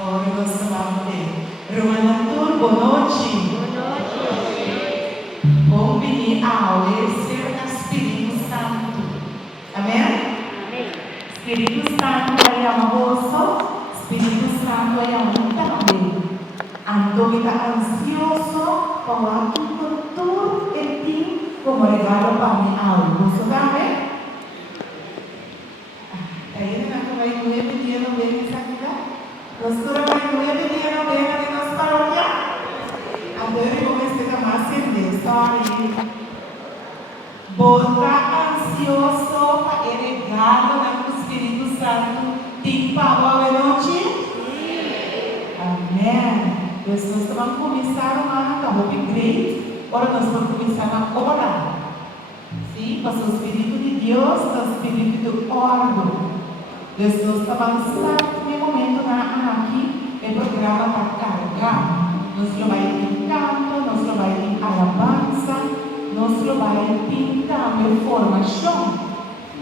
Ora nós falamos Romanatur, boa noite. Bom venir ao Espírito Santo. Amém? Espírito Santo é amoroso, Espírito Santo é amoroso. Ando kita ansioso para tudo e ti como regalo para mim algo. Sabe? Aí não vai comer pedindo bem essa vida. Pastora vai comer pedindo bem a nossa paróquia. Agora vamos estar mais simples. Sorry. Bota ansioso para o regalo do Espírito Santo. Tem para a noite? Amém. Nós vamos começar a great. Agora nós vamos começar a orar. Sim, para o Espírito de Deus, o Espírito do órgão. Nós estamos avançando no momento aqui, o programa para carregar. Nós vai ter canto, nós vai ter alabança, nós vai ter também formação.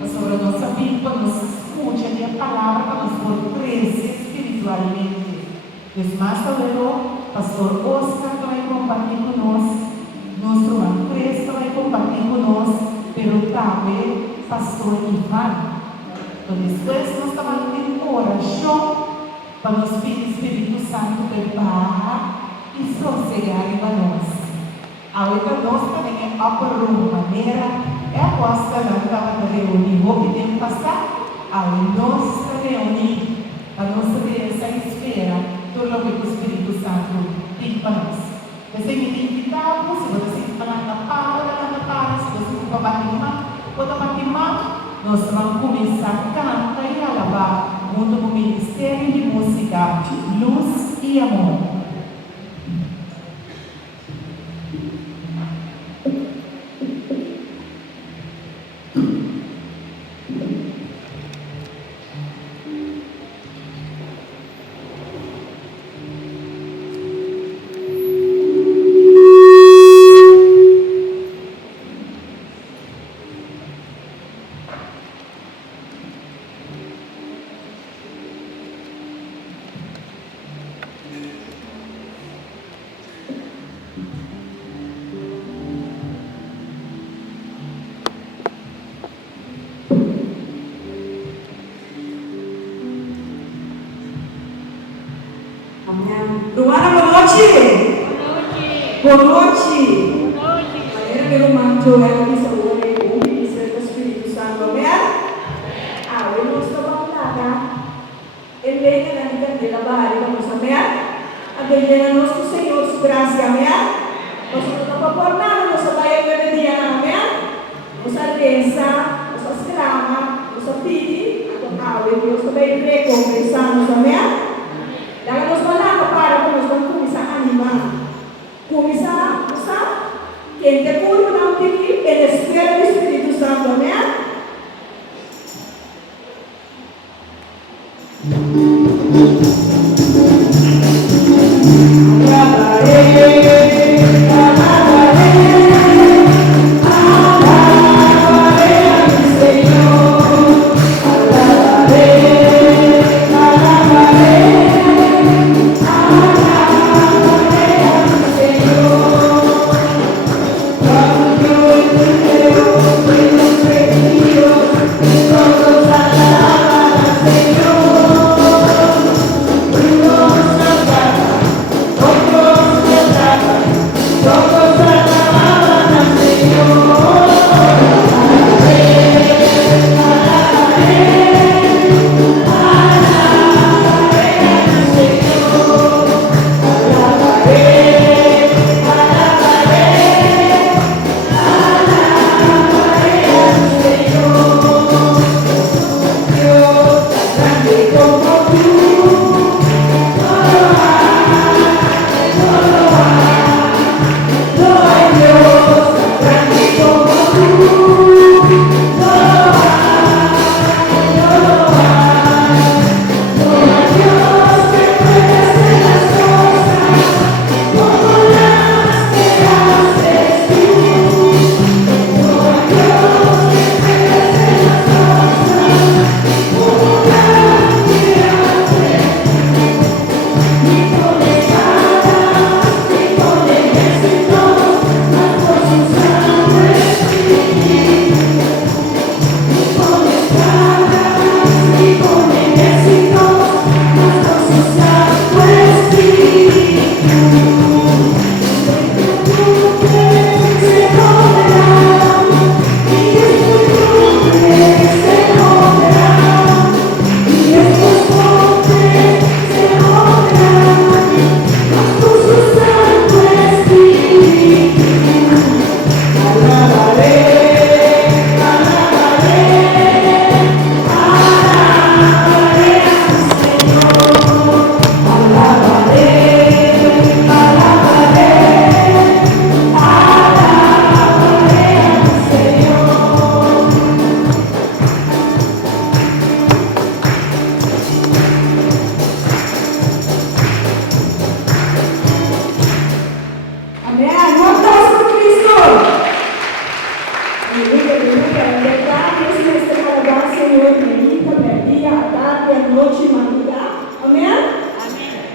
Sobre a nossa vida, nos escuta a palavra, para nos crescer espiritualmente. Mas mais tarde, pastor Oscar vai compartilhar conosco, nosso irmão Cristo vai compartilhar conosco, mas também pastor Ivan. Então, depois nós estamos em oração para nos pedir Espírito Santo de barra e sossegar em nós. A outra nós também é a maneira, é a costa da estava reunir, vou pedir passar a nossa reunir, a nossa essa espera. Tudo o que o Espírito Santo tem para nós. Você me tem invitado, se você está na para, se você está batendo nós vamos começar a cantar e alabar junto com o Ministério de Música, Luz e Amor. Boa noite. Amanhã pelo manto é que saúde o ministério do Espírito Santo. Amém? Ah, eu não estou falando nada. Ele vem na vida dele, a barriga, vamos, amém? A bendita nosso Senhor, sua graça, amém? Nós não estamos por nada, nós estamos aí no dia, amém? Nossa aliança, nossa escrava, nossa pidi, a Deus também recompensamos, amém? Daí nós falamos para nós vamos começar a animar. Começar, quem te curva não tem que espera do Espírito Santo, amém? Senhor,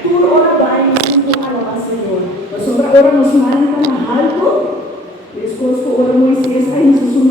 Tú ora dai Espíritu alaba, Señor. Mas ora nos manda mahal ko. Dios ko ora Moisés ay nasusunod